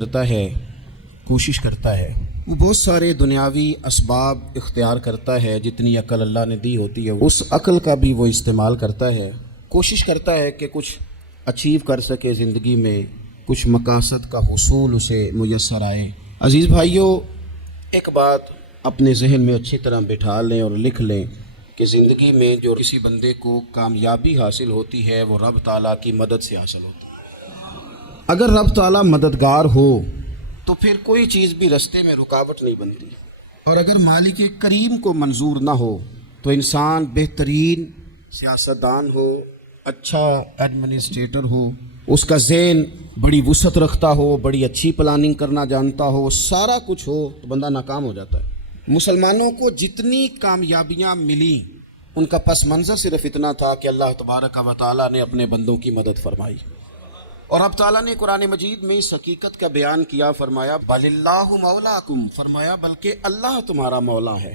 کرتا ہے، کوشش کرتا ہے، وہ بہت سارے دنیاوی اسباب اختیار کرتا ہے، جتنی عقل اللہ نے دی ہوتی ہے اس عقل کا بھی وہ استعمال کرتا ہے، کوشش کرتا ہے کہ کچھ اچیو کر سکے زندگی میں، کچھ مقاصد کا حصول اسے میسر آئے۔ عزیز بھائیوں، ایک بات اپنے ذہن میں اچھی طرح بٹھا لیں اور لکھ لیں کہ زندگی میں جو کسی بندے کو کامیابی حاصل ہوتی ہے وہ رب تعالیٰ کی مدد سے حاصل ہوتی ہے۔ اگر رب تعالیٰ مددگار ہو تو پھر کوئی چیز بھی رستے میں رکاوٹ نہیں بنتی، اور اگر مالک کریم کو منظور نہ ہو تو انسان بہترین سیاستدان ہو، اچھا ایڈمنسٹریٹر ہو، اس کا ذہن بڑی وسعت رکھتا ہو، بڑی اچھی پلاننگ کرنا جانتا ہو، سارا کچھ ہو، تو بندہ ناکام ہو جاتا ہے۔ مسلمانوں کو جتنی کامیابیاں ملی ان کا پس منظر صرف اتنا تھا کہ اللہ تبارک و تعالیٰ نے اپنے بندوں کی مدد فرمائی، اور اب تعالیٰ نے قرآن مجید میں اس حقیقت کا بیان کیا، فرمایا بل اللہ مولاکم، فرمایا بلکہ اللہ تمہارا مولا ہے،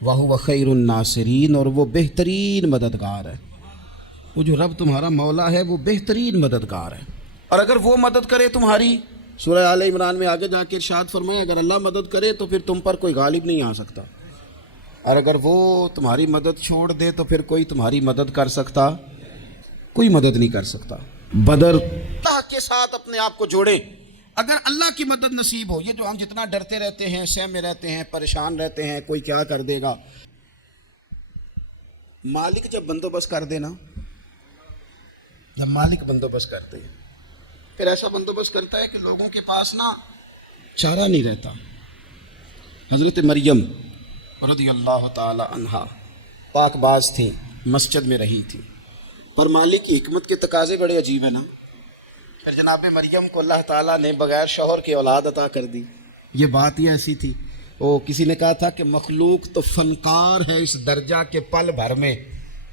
وَهُوَ خَيْرُ النَّاصِرِينَ، اور وہ بہترین مددگار ہے۔ وہ جو رب تمہارا مولا ہے وہ بہترین مددگار ہے، اور اگر وہ مدد کرے تمہاری، سورہ آل عمران میں آگے جا کے ارشاد فرمایا اگر اللہ مدد کرے تو پھر تم پر کوئی غالب نہیں آ سکتا، اور اگر وہ تمہاری مدد چھوڑ دے تو پھر کوئی تمہاری مدد کر سکتا؟ کوئی مدد نہیں کر سکتا۔ بدر اللہ کے ساتھ اپنے آپ کو جوڑے، اگر اللہ کی مدد نصیب ہو۔ یہ جو ہم جتنا ڈرتے رہتے ہیں، سہمے رہتے ہیں، پریشان رہتے ہیں کوئی کیا کر دے گا، مالک جب بندوبست کر دے نا، جب مالک بندوبست کرتے ہیں پھر ایسا بندوبست کرتا ہے کہ لوگوں کے پاس نا چارہ نہیں رہتا۔ حضرت مریم رضی اللہ تعالی عنہا پاک باز تھیں، مسجد میں رہی تھی، پر مالک کی حکمت کے تقاضے بڑے عجیب ہیں نا۔ پھر جناب مریم کو اللہ تعالیٰ نے بغیر شوہر کے اولاد عطا کر دی۔ یہ بات ہی ایسی تھی، وہ کسی نے کہا تھا کہ مخلوق تو فنکار ہے اس درجہ کے پل بھر میں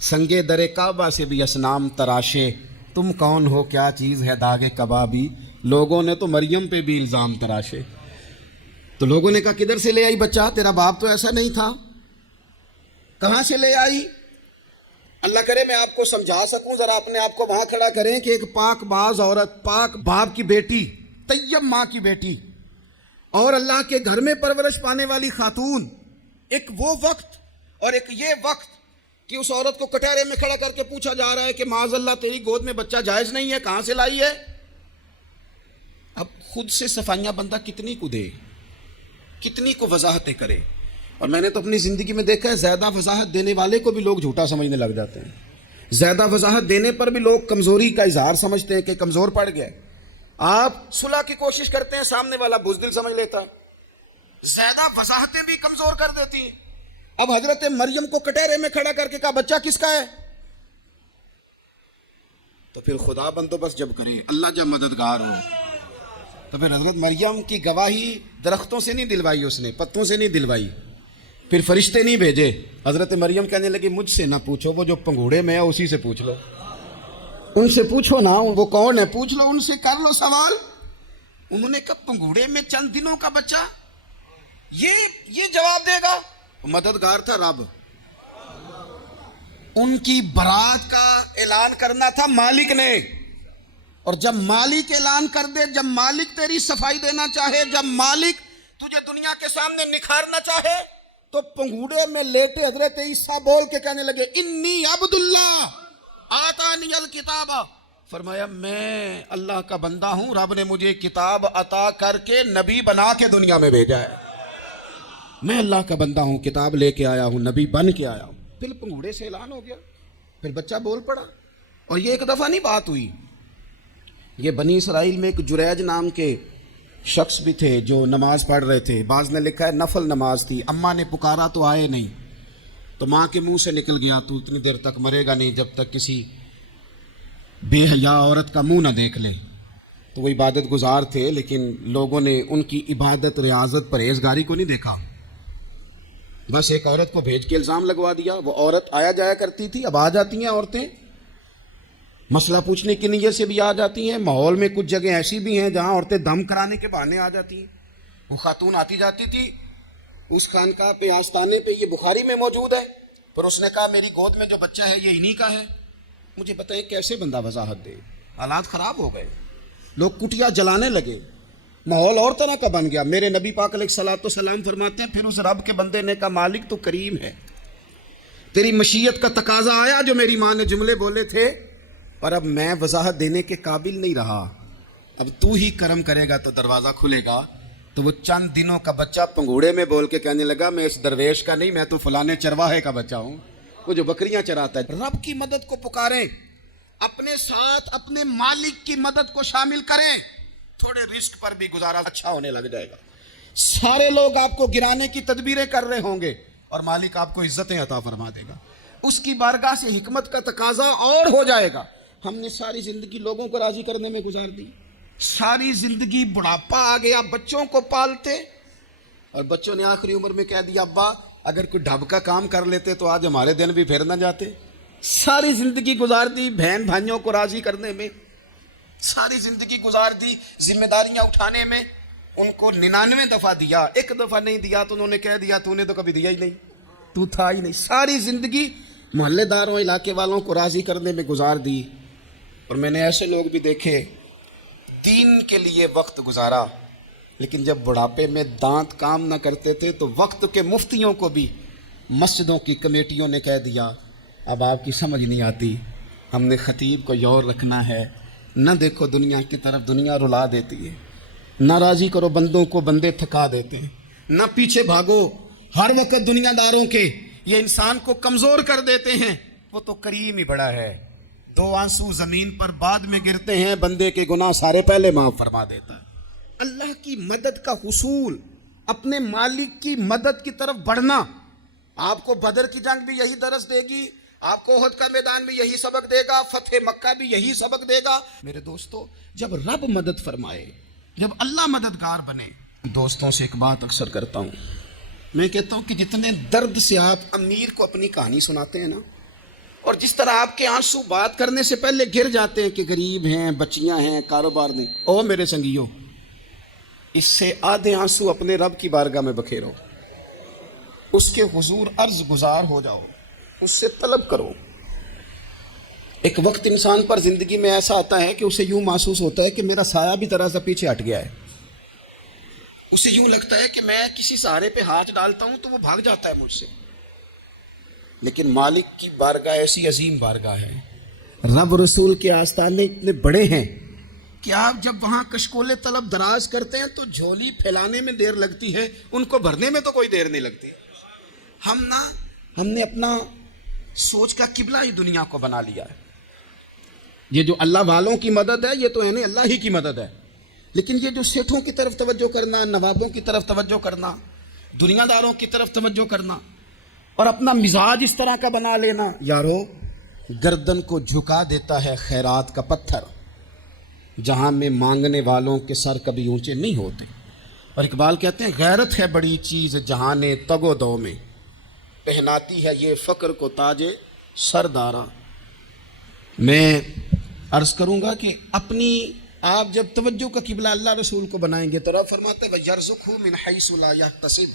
سنگے در کعبہ سے بھی اصنام تراشے، تم کون ہو کیا چیز ہے داغ کبابی، لوگوں نے تو مریم پہ بھی الزام تراشے۔ تو لوگوں نے کہا کدھر سے لے آئی بچہ، تیرا باپ تو ایسا نہیں تھا، کہاں سے لے آئی؟ اللہ کرے میں آپ کو سمجھا سکوں، ذرا اپنے آپ کو وہاں کھڑا کریں کہ ایک پاک باز عورت، پاک باپ کی بیٹی، طیب ماں کی بیٹی، اور اللہ کے گھر میں پرورش پانے والی خاتون، ایک وہ وقت اور ایک یہ وقت کہ اس عورت کو کٹہرے میں کھڑا کر کے پوچھا جا رہا ہے کہ معاذ اللہ تیری گود میں بچہ جائز نہیں ہے، کہاں سے لائی ہے؟ اب خود سے صفائیاں بندہ کتنی کو دے، کتنی کو وضاحتیں کرے، اور میں نے تو اپنی زندگی میں دیکھا ہے زیادہ وضاحت دینے والے کو بھی لوگ جھوٹا سمجھنے لگ جاتے ہیں، زیادہ وضاحت دینے پر بھی لوگ کمزوری کا اظہار سمجھتے ہیں کہ کمزور پڑ گئے۔ آپ صلح کی کوشش کرتے ہیں، سامنے والا بزدل سمجھ لیتا ہے، زیادہ وضاحتیں بھی کمزور کر دیتی ہیں۔ اب حضرت مریم کو کٹہرے میں کھڑا کر کے کہا بچہ کس کا ہے؟ تو پھر خدا بندوبست جب کرے، اللہ جب مددگار ہو، تو پھر حضرت مریم کی گواہی درختوں سے نہیں دلوائی، اس نے پتوں سے نہیں دلوائی، پھر فرشتے نہیں بھیجے۔ حضرت مریم کہنے لگی مجھ سے نہ پوچھو، وہ جو پنگوڑے میں ہے اسی سے پوچھ لو، ان سے پوچھو نا وہ کون ہے، پوچھ لو ان سے، کر لو سوال۔ انہوں نے کہا پنگوڑے میں چند دنوں کا بچہ، یہ جواب دے گا؟ مددگار تھا رب، ان کی برات کا اعلان کرنا تھا مالک نے، اور جب مالک اعلان کر دے، جب مالک تیری صفائی دینا چاہے، جب مالک تجھے دنیا کے سامنے نکھارنا چاہے، تو پنگوڑے میں لیٹے حضرت عیسیٰ بول کے کہنے لگے انی عبد اللہ آتانی الکتاب، فرمایا میں اللہ کا بندہ ہوں، رب نے مجھے کتاب عطا کر کے نبی بنا کے دنیا میں بھیجا ہے، میں اللہ کا بندہ ہوں، کتاب لے کے آیا ہوں، نبی بن کے آیا ہوں۔ پھر پنگوڑے سے اعلان ہو گیا، پھر بچہ بول پڑا، اور یہ ایک دفعہ نہیں بات ہوئی، یہ بنی اسرائیل میں ایک جریج نام کے شخص بھی تھے جو نماز پڑھ رہے تھے، بعض نے لکھا ہے نفل نماز تھی، اماں نے پکارا تو آئے نہیں، تو ماں کے منہ سے نکل گیا تو اتنی دیر تک مرے گا نہیں جب تک کسی بے حیا عورت کا منہ نہ دیکھ لے۔ تو وہ عبادت گزار تھے، لیکن لوگوں نے ان کی عبادت، ریاضت، پرہیزگاری کو نہیں دیکھا، بس ایک عورت کو بھیج کے الزام لگوا دیا۔ وہ عورت آیا جایا کرتی تھی، اب آ جاتی ہیں عورتیں، مسئلہ پوچھنے کی نیت سے بھی آ جاتی ہیں، ماحول میں کچھ جگہ ایسی بھی ہیں جہاں عورتیں دم کرانے کے بہانے آ جاتی ہیں۔ وہ خاتون آتی جاتی تھی، اس خانقاہ پہ آستانے پہ یہ بخاری میں موجود ہے، پر اس نے کہا میری گود میں جو بچہ ہے یہ انہی کا ہے، مجھے بتائیں کیسے بندہ وضاحت دے۔ حالات خراب ہو گئے، لوگ کٹیا جلانے لگے، ماحول اور طرح کا بن گیا. میرے نبی پاک علیہ الصلوۃ والسلام فرماتے ہیں پھر اس رب کے بندے نے کہا مالک تو کریم ہے, تیری مشیت کا تقاضا آیا جو میری ماں نے جملے بولے تھے, پر اب میں وضاحت دینے کے قابل نہیں رہا, اب تو ہی کرم کرے گا تو دروازہ کھلے گا. تو وہ چند دنوں کا بچہ پنگوڑے میں بول کے کہنے لگا میں اس درویش کا نہیں, میں تو فلانے چرواہے کا بچہ ہوں, وہ جو بکریاں چراتا ہے. رب کی مدد کو پکاریں, اپنے ساتھ اپنے مالک کی مدد کو شامل کریں, تھوڑے رزق پر بھی گزارا اچھا ہونے لگ جائے گا. سارے لوگ آپ کو گرانے کی تدبیریں کر رہے ہوں گے اور مالک آپ کو عزتیں عطا فرما دے گا. اس کی بارگاہ سے حکمت کا تقاضا اور ہو جائے گا. ہم نے ساری زندگی لوگوں کو راضی کرنے میں گزار دی, ساری زندگی بڑھاپا آ گیا بچوں کو پالتے, اور بچوں نے آخری عمر میں کہہ دیا ابا اگر کوئی ڈھب کا کام کر لیتے تو آج ہمارے دن بھی پھر نہ جاتے. ساری زندگی گزار دی بہن بھائیوں کو راضی کرنے میں, ساری زندگی گزار دی ذمہ داریاں اٹھانے میں. ان کو 99 دفعہ دیا, ایک دفعہ نہیں دیا تو انہوں نے کہہ دیا تو نے تو کبھی دیا ہی نہیں, تو تھا ہی نہیں. ساری زندگی محلے داروں علاقے والوں کو راضی کرنے میں گزار دی. اور میں نے ایسے لوگ بھی دیکھے دین کے لیے وقت گزارا, لیکن جب بڑھاپے میں دانت کام نہ کرتے تھے تو وقت کے مفتیوں کو بھی مسجدوں کی کمیٹیوں نے کہہ دیا اب آپ کی سمجھ نہیں آتی, ہم نے خطیب کو یور رکھنا ہے, نہ دیکھو دنیا کی طرف, دنیا رلا دیتی ہے, نہ راضی کرو بندوں کو, بندے تھکا دیتے ہیں, نہ پیچھے بھاگو ہر وقت دنیا داروں کے, یہ انسان کو کمزور کر دیتے ہیں. وہ تو کریم ہی بڑا ہے, 2 آنسو زمین پر بعد میں گرتے ہیں, بندے کے گناہ سارے پہلے معاف فرما دیتا ہے. اللہ کی مدد کا حصول, اپنے مالک کی مدد کی طرف بڑھنا. آپ کو بدر کی جنگ بھی یہی درس دے گی, آپ کو احد کا میدان بھی یہی سبق دے گا, فتح مکہ بھی یہی سبق دے گا. میرے دوستو, جب رب مدد فرمائے, جب اللہ مددگار بنے. دوستوں سے ایک بات اکثر کرتا ہوں, میں کہتا ہوں کہ جتنے درد سے آپ امیر کو اپنی کہانی سناتے ہیں نا, اور جس طرح آپ کے آنسو بات کرنے سے پہلے گر جاتے ہیں کہ غریب ہیں, بچیاں ہیں, کاروبار نہیں, او میرے سنگیوں, اس سے آدھے آنسو اپنے رب کی بارگاہ میں بکھیرو, اس کے حضور عرض گزار ہو جاؤ, اس سے طلب کرو. ایک وقت انسان پر زندگی میں ایسا آتا ہے کہ اسے یوں محسوس ہوتا ہے کہ میرا سایہ بھی ذرا سا پیچھے ہٹ گیا ہے. اسے یوں لگتا ہے کہ میں کسی سہارے پہ ہاتھ ڈالتا ہوں تو وہ بھاگ جاتا ہے مجھ سے. لیکن مالک کی بارگاہ ایسی عظیم بارگاہ ہے, رب رسول کے آستانے اتنے بڑے ہیں کہ آپ جب وہاں کشکول طلب دراز کرتے ہیں تو جھولی پھیلانے میں دیر لگتی ہے, ان کو بھرنے میں تو کوئی دیر نہیں لگتی. ہم نے اپنا سوچ کا قبلہ ہی دنیا کو بنا لیا ہے. یہ جو اللہ والوں کی مدد ہے یہ تو ہے نہیں, اللہ ہی کی مدد ہے. لیکن یہ جو سیٹھوں کی طرف توجہ کرنا, نوابوں کی طرف توجہ کرنا, دنیا داروں کی طرف توجہ کرنا, اور اپنا مزاج اس طرح کا بنا لینا, یارو گردن کو جھکا دیتا ہے خیرات کا پتھر, جہاں میں مانگنے والوں کے سر کبھی اونچے نہیں ہوتے. اور اقبال کہتے ہیں غیرت ہے بڑی چیز جہاں تگ و دو میں, پہناتی ہے یہ فقر کو تاج سردارا. میں عرض کروں گا کہ اپنی آپ جب توجہ کا قبلہ اللہ رسول کو بنائیں گے تو رب فرماتا ہے وَيَرْزُقْهُ مِنْ حَيْثُ لَا يَحْتَسِبُ,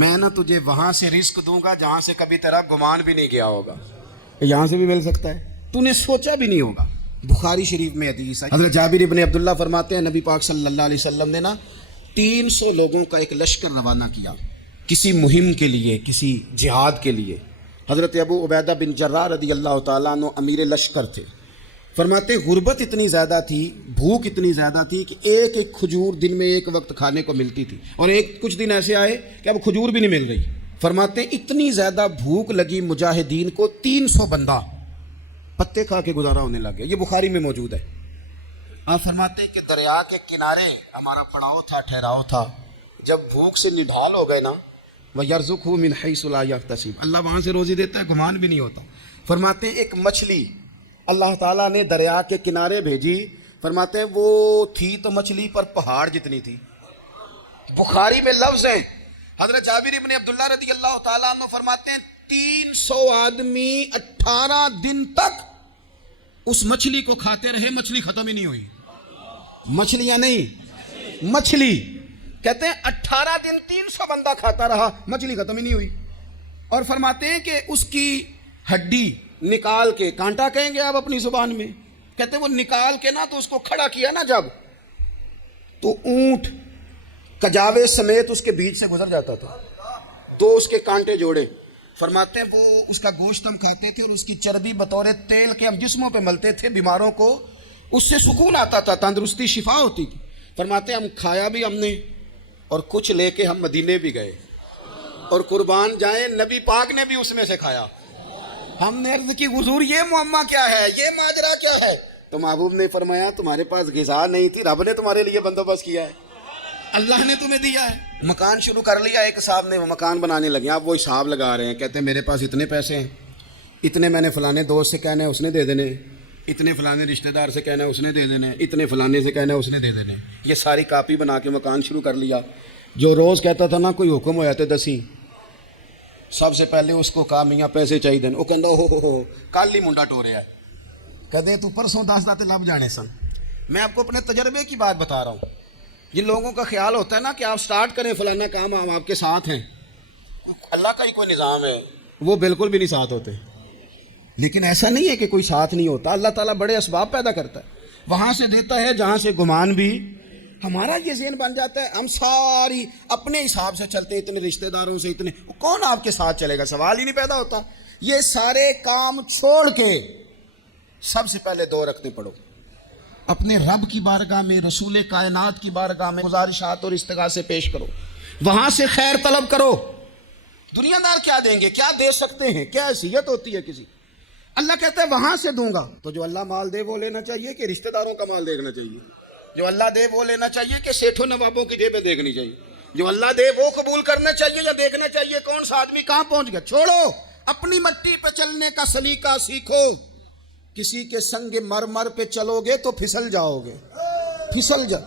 میں نہ تجھے وہاں سے رزق دوں گا جہاں سے کبھی تیرا گمان بھی نہیں گیا ہوگا. یہاں سے بھی مل سکتا ہے, تو نے سوچا بھی نہیں ہوگا. بخاری شریف میں حدیث ہے, حضرت جابر ابن عبداللہ فرماتے ہیں نبی پاک صلی اللہ علیہ وسلم نے 300 لوگوں کا ایک لشکر روانہ کیا کسی مہم کے لیے, کسی جہاد کے لیے. حضرت ابو عبیدہ بن جراح رضی اللہ تعالیٰ عنہ امیر لشکر تھے. فرماتے غربت اتنی زیادہ تھی, بھوک اتنی زیادہ تھی کہ ایک ایک کھجور دن میں ایک وقت کھانے کو ملتی تھی, اور کچھ دن ایسے آئے کہ اب کھجور بھی نہیں مل رہی. فرماتے اتنی زیادہ بھوک لگی مجاہدین کو 300 بندہ پتے کھا کے گزارا ہونے لگ گیا. یہ بخاری میں موجود ہے. آپ فرماتے کہ دریا کے کنارے ہمارا پڑاؤ تھا, ٹھہراؤ تھا. جب بھوک سے نڈھال ہو گئے نا, وَيَرْزُقْهُ مِنْ حَيْثُ لَا يَحْتَسِبُ, اللہ وہاں سے روزی دیتا ہے, گمان بھی نہیں ہوتا. فرماتے ایک مچھلی اللہ تعالیٰ نے دریا کے کنارے بھیجی. فرماتے ہیں وہ تھی تو مچھلی پر پہاڑ جتنی تھی. بخاری میں لفظ ہیں, حضرت جابر ابن عبداللہ رضی اللہ تعالیٰ عنہ فرماتے ہیں 300 آدمی 18 دن تک اس مچھلی کو کھاتے رہے, مچھلی ختم ہی نہیں ہوئی. مچھلیاں نہیں, مچھلی. کہتے ہیں 18 دن 300 بندہ کھاتا رہا, مچھلی ختم ہی نہیں ہوئی. اور فرماتے ہیں کہ اس کی ہڈی نکال کے, کانٹا کہیں گے آپ اپنی زبان میں, کہتے ہیں وہ نکال کے نا تو اس کو کھڑا کیا نا جب, تو اونٹ کجاوے سمیت اس کے بیچ سے گزر جاتا تھا، 2 اس کے کانٹے جوڑے. فرماتے ہیں وہ اس کا گوشت ہم کھاتے تھے اور اس کی چربی بطور تیل کے ہم جسموں پہ ملتے تھے، بیماروں کو اس سے سکون آتا تھا، تندرستی شفا ہوتی تھی. فرماتے ہیں ہم کھایا بھی ہم نے اور کچھ لے کے ہم مدینے بھی گئے، اور قربان جائیں نبی پاک نے بھی اس میں سے کھایا. ہم نے عرض کی حضور یہ معمہ کیا ہے، یہ ماجرا کیا ہے؟ تو محبوب نے فرمایا تمہارے پاس غذا نہیں تھی، رب نے تمہارے لیے بندوبست کیا ہے، اللہ نے تمہیں دیا ہے. مکان شروع کر لیا، ایک صاحب نے وہ مکان بنانے لگے، آپ وہ حساب لگا رہے ہیں، کہتے ہیں میرے پاس اتنے پیسے ہیں، اتنے میں نے فلانے دوست سے کہنا ہے اس نے دے دینے، اتنے فلانے رشتہ دار سے کہنا ہے اس نے دے دینے، اتنے فلانے سے کہنا ہے اس نے دے دینے. یہ ساری کاپی بنا کے مکان شروع کر لیا. جو روز کہتا تھا نا کوئی حکم ہو جاتے دسی، سب سے پہلے اس کو کہا میاں پیسے چاہیے دین. وہ کہندا ہو کل ہی منڈا ٹوریا ہے، کہتے تو پرسوں 10 داتے لب جانے سن. میں آپ کو اپنے تجربے کی بات بتا رہا ہوں. جن لوگوں کا خیال ہوتا ہے نا کہ آپ سٹارٹ کریں فلانا کام، ہم آپ کے ساتھ ہیں، اللہ کا ہی کوئی نظام ہے، وہ بالکل بھی نہیں ساتھ ہوتے. لیکن ایسا نہیں ہے کہ کوئی ساتھ نہیں ہوتا، اللہ تعالیٰ بڑے اسباب پیدا کرتا ہے، وہاں سے دیتا ہے جہاں سے گمان بھی. ہمارا یہ ذہن بن جاتا ہے ہم ساری اپنے حساب سے چلتے ہیں، اتنے رشتہ داروں سے اتنے، کون آپ کے ساتھ چلے گا؟ سوال ہی نہیں پیدا ہوتا. یہ سارے کام چھوڑ کے سب سے پہلے 2 رکعتیں پڑھو، اپنے رب کی بارگاہ میں، رسول کائنات کی بارگاہ میں گزارشات اور استغاثے پیش کرو، وہاں سے خیر طلب کرو. دنیا دار کیا دیں گے، کیا دے سکتے ہیں، کیا حیثیت ہوتی ہے کسی؟ اللہ کہتا ہے وہاں سے دوں گا. تو جو اللہ مال دے وہ لینا چاہیے کہ رشتہ داروں کا مال دیکھنا چاہیے؟ جو اللہ دے وہ لینا چاہیے کہ سیٹھوں نوابوں کی جیبیں دیکھنی چاہیے؟ جو اللہ دے وہ قبول کرنا چاہیے یا دیکھنا چاہیے کون سا آدمی کہاں پہنچ گیا؟ چھوڑو، اپنی مٹی پہ چلنے کا سلیقہ سیکھو. کسی کے سنگ مرمر پہ چلو گے تو پھسل جاؤ گے، پھسل جا.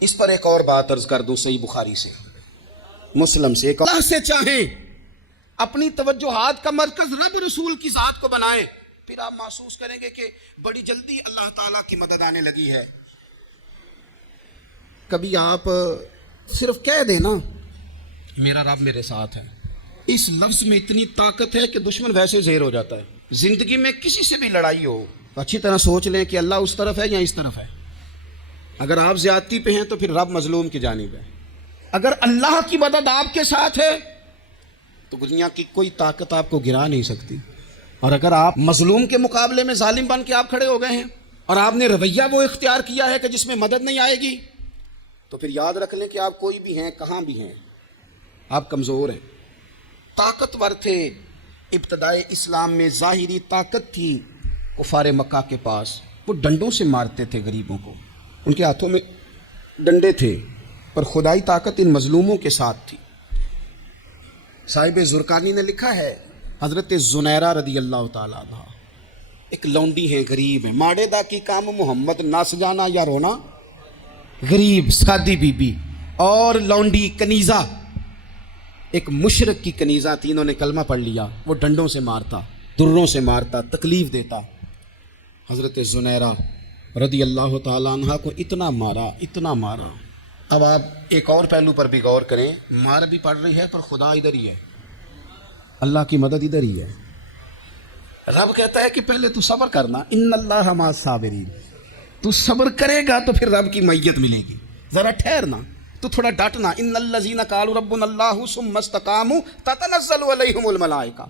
اس پر ایک اور بات عرض کر دوں، صحیح بخاری سے، مسلم سے. ایک اللہ سے چاہیں اپنی توجہات کا مرکز رب رسول کی ذات کو بنائیں، پھر آپ محسوس کریں گے کہ بڑی جلدی اللہ تعالیٰ کی مدد آنے لگی ہے. کبھی آپ صرف کہہ دیں نا میرا رب میرے ساتھ ہے، اس لفظ میں اتنی طاقت ہے کہ دشمن ویسے زہر ہو جاتا ہے. زندگی میں کسی سے بھی لڑائی ہو، اچھی طرح سوچ لیں کہ اللہ اس طرف ہے یا اس طرف ہے. اگر آپ زیادتی پہ ہیں تو پھر رب مظلوم کی جانب ہے. اگر اللہ کی مدد آپ کے ساتھ ہے تو دنیا کی کوئی طاقت آپ کو گرا نہیں سکتی. اور اگر آپ مظلوم کے مقابلے میں ظالم بن کے آپ کھڑے ہو گئے ہیں اور آپ نے رویہ وہ اختیار کیا ہے کہ جس میں مدد نہیں آئے گی، تو پھر یاد رکھ لیں کہ آپ کوئی بھی ہیں، کہاں بھی ہیں، آپ کمزور ہیں. طاقتور تھے ابتدائے اسلام میں، ظاہری طاقت تھی کفار مکہ کے پاس، وہ ڈنڈوں سے مارتے تھے غریبوں کو، ان کے ہاتھوں میں ڈنڈے تھے، پر خدائی طاقت ان مظلوموں کے ساتھ تھی. صاحب زرقانی نے لکھا ہے حضرت زنیرہ رضی اللہ تعالیٰ عنہ ایک لونڈی ہے، غریب ہے، ماڑے دا کی کام محمد نس جانا یا رونا، غریب سادی بی بی اور لونڈی کنیزہ، ایک مشرک کی کنیزہ تھی، انہوں نے کلمہ پڑھ لیا. وہ ڈنڈوں سے مارتا، دروں سے مارتا، تکلیف دیتا. حضرت زنیرہ رضی اللہ تعالیٰ عنہ کو اتنا مارا، اتنا مارا. اب آپ ایک اور پہلو پر بھی غور کریں، مار بھی پڑ رہی ہے پر خدا ادھر ہی ہے، اللہ کی مدد ادھر ہی ہے. رب کہتا ہے کہ پہلے تو صبر کرنا، ان اللہ مع الصابرین، تو صبر کرے گا تو پھر رب کی معیت ملے گی. ذرا ٹھہرنا، تو تھوڑا ڈٹنا. ان الذین قالوا ربنا اللہ ثم استقاموا تتنزل علیہم الملائکہ.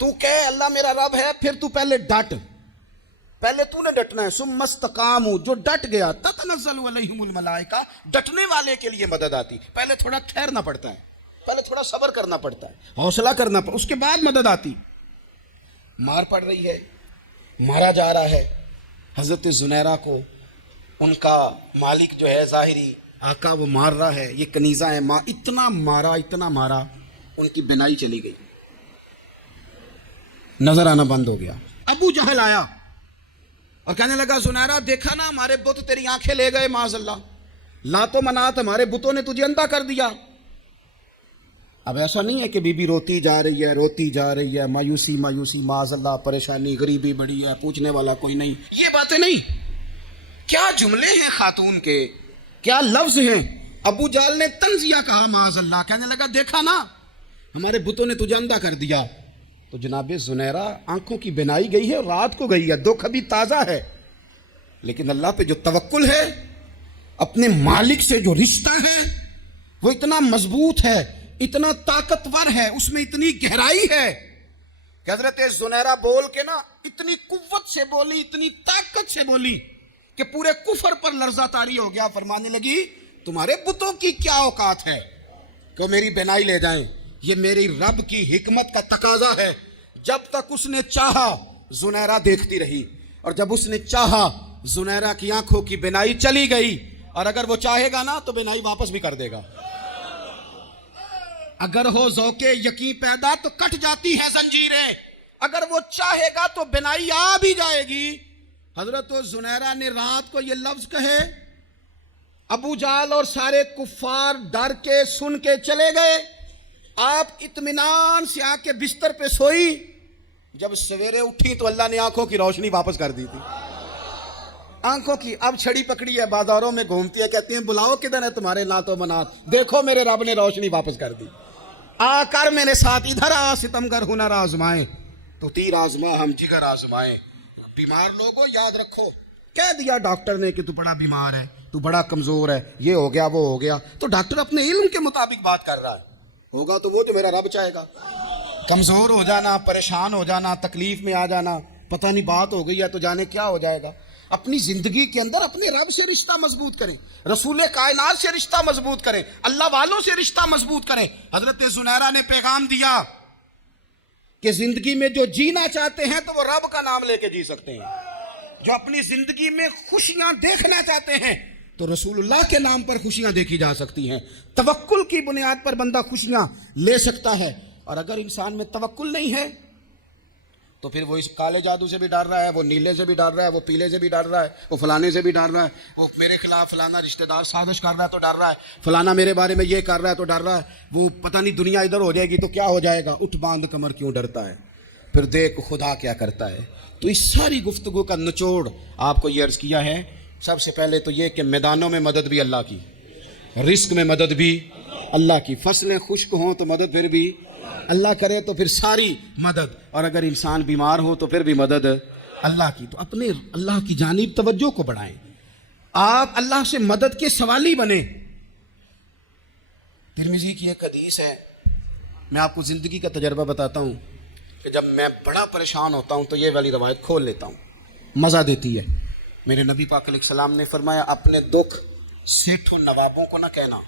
تو کہے اللہ میرا رب ہے، پھر تو پہلے ڈٹ، پہلے تو نے ڈٹنا ہے. ثم استقاموا، جو ڈٹ گیا، تتنزل علیہم الملائکہ، ڈٹنے والے کے لیے مدد آتی. پہلے تھوڑا ٹھہرنا پڑتا ہے، پہلے تھوڑا صبر کرنا پڑتا ہے، حوصلہ کرنا پڑتا، اس کے بعد مدد آتی. مار پڑ رہی ہے، مارا جا رہا ہے. حضرت زنیرہ کو ان کا مالک جو ہے ظاہری آقا وہ مار رہا ہے، یہ کنیزہ ہے، اتنا مارا اتنا مارا، ان کی بینائی چلی گئی، نظر آنا بند ہو گیا. ابو جہل آیا اور کہنے لگا زنیرہ دیکھا نا ہمارے بت تیری آنکھیں لے گئے، معاذ اللہ، لات و منات ہمارے بتوں نے تجھے اندھا کر دیا. اب ایسا نہیں ہے کہ بی بی روتی جا رہی ہے، روتی جا رہی ہے، مایوسی مایوسی، معاذ اللہ، پریشانی، غریبی بڑی ہے، پوچھنے والا کوئی نہیں، یہ باتیں نہیں. کیا جملے ہیں خاتون کے، کیا لفظ ہیں. ابو جہل نے تنزیہ کہا، معاذ اللہ، کہنے لگا دیکھا نا ہمارے بتوں نے تجھے اندھا کر دیا. تو جناب زنیرہ آنکھوں کی بینائی گئی ہے، رات کو گئی ہے، دکھ ابھی تازہ ہے، لیکن اللہ پہ جو توکل ہے، اپنے مالک سے جو رشتہ ہے، وہ اتنا مضبوط ہے، اتنا طاقتور ہے، اس میں اتنی گہرائی ہے کہ حضرت زنیرہ بول کے نا اتنی قوت سے بولی، اتنی طاقت سے بولی کہ پورے کفر پر لرزہ طاری ہو گیا۔ فرمانے لگی تمہارے بتوں کی کیا اوقات ہے کہ میری بینائی لے جائیں؟ یہ میری رب کی حکمت کا تقاضا ہے۔ جب تک اس نے چاہا زنیرہ دیکھتی رہی، اور جب اس نے چاہا زنیرہ کی آنکھوں کی بینائی چلی گئی، اور اگر وہ چاہے گا نا تو بینائی واپس بھی کر دے گا۔ اگر ہو ذوق یقین پیدا تو کٹ جاتی ہے زنجیریں، اگر وہ چاہے گا تو بینائی آ بھی جائے گی۔ حضرت زنیرہ نے رات کو یہ لفظ کہے، ابو جہل اور سارے کفار ڈر کے سن کے چلے گئے، آپ اطمینان سے آ کے بستر پہ سوئی۔ جب سویرے اٹھی تو اللہ نے آنکھوں کی روشنی واپس کر دی تھی۔ آنکھوں کی اب چھڑی پکڑی ہے، بازاروں میں گھومتی ہے، کہتی ہیں بلاؤ کدھر ہے تمہارے نات و منات، دیکھو میرے رب نے روشنی واپس کر دی۔ آ کر میرے ساتھ ادھر آ، ستمگر ہنر آزمائیں تو تیر آزما ہم جگر آزمائیں۔ بیمار لوگوں یاد رکھو، کہہ دیا ڈاکٹر نے کہ تو بڑا بیمار ہے، تو بڑا کمزور ہے، یہ ہو گیا وہ ہو گیا، تو ڈاکٹر اپنے علم کے مطابق بات کر رہا ہے، ہوگا تو وہ جو میرا رب چاہے گا۔ کمزور ہو جانا، پریشان ہو جانا، تکلیف میں آ جانا، پتہ نہیں بات ہو گئی ہے تو جانے کیا ہو جائے گا۔ اپنی زندگی کے اندر اپنے رب سے رشتہ مضبوط کریں، رسول کائنات سے رشتہ مضبوط کریں، اللہ والوں سے رشتہ مضبوط کریں۔ حضرت زنیرہ نے پیغام دیا کہ زندگی میں جو جینا چاہتے ہیں تو وہ رب کا نام لے کے جی سکتے ہیں، جو اپنی زندگی میں خوشیاں دیکھنا چاہتے ہیں تو رسول اللہ کے نام پر خوشیاں دیکھی جا سکتی ہیں۔ توکل کی بنیاد پر بندہ خوشیاں لے سکتا ہے، اور اگر انسان میں توکل نہیں ہے تو پھر وہ اس کالے جادو سے بھی ڈر رہا ہے، وہ نیلے سے بھی ڈر رہا ہے، وہ پیلے سے بھی ڈر رہا ہے، وہ فلانے سے بھی ڈر رہا ہے، وہ میرے خلاف فلانا رشتہ دار سازش کر رہا ہے تو ڈر رہا ہے، فلانا میرے بارے میں یہ کر رہا ہے تو ڈر رہا ہے، وہ پتہ نہیں دنیا ادھر ہو جائے گی تو کیا ہو جائے گا، اٹھ باندھ کمر کیوں ڈرتا ہے، پھر دیکھ خدا کیا کرتا ہے۔ تو اس ساری گفتگو کا نچوڑ آپ کو یہ عرض کیا ہے، سب سے پہلے تو یہ کہ میدانوں میں مدد بھی اللہ کی، رزق میں مدد بھی اللہ کی، فصلیں خشک ہوں تو مدد پھر بھی اللہ کرے، تو پھر ساری مدد، اور اگر انسان بیمار ہو تو پھر بھی مدد اللہ کی۔ تو اپنے اللہ کی جانب توجہ کو بڑھائیں، آپ اللہ سے مدد کے سوالی بنیں۔ ترمذی کی ایک حدیث ہے، میں آپ کو زندگی کا تجربہ بتاتا ہوں کہ جب میں بڑا پریشان ہوتا ہوں تو یہ والی روایت کھول لیتا ہوں، مزہ دیتی ہے۔ میرے نبی پاک علیہ السلام نے فرمایا اپنے دکھ سیٹھوں نوابوں کو نہ کہنا،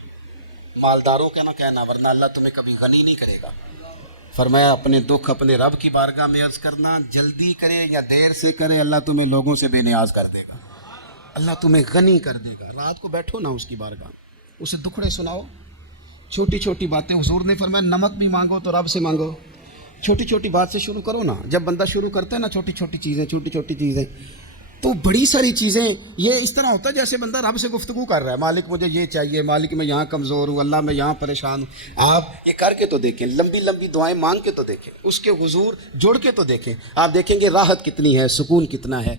مالداروں کے نہ کہنا، ورنہ اللہ تمہیں کبھی غنی نہیں کرے گا۔ فرمایا اپنے دکھ اپنے رب کی بارگاہ میں عرض کرنا، جلدی کرے یا دیر سے کرے اللہ تمہیں لوگوں سے بے نیاز کر دے گا، اللہ تمہیں غنی کر دے گا۔ رات کو بیٹھو نا اس کی بارگاہ، اسے دکھڑے سناؤ، چھوٹی چھوٹی باتیں، حضور نے فرمایا نمک بھی مانگو تو رب سے مانگو، چھوٹی چھوٹی بات سے شروع کرو نا۔ جب بندہ شروع کرتا ہے نا چھوٹی چھوٹی چیزیں تو بڑی ساری چیزیں یہ اس طرح ہوتا ہے جیسے بندہ رب سے گفتگو کر رہا ہے، مالک مجھے یہ چاہیے، مالک میں یہاں کمزور ہوں، اللہ میں یہاں پریشان ہوں۔ آپ یہ کر کے تو دیکھیں، لمبی لمبی دعائیں مانگ کے تو دیکھیں، اس کے حضور جڑ کے تو دیکھیں، آپ دیکھیں گے راحت کتنی ہے، سکون کتنا ہے۔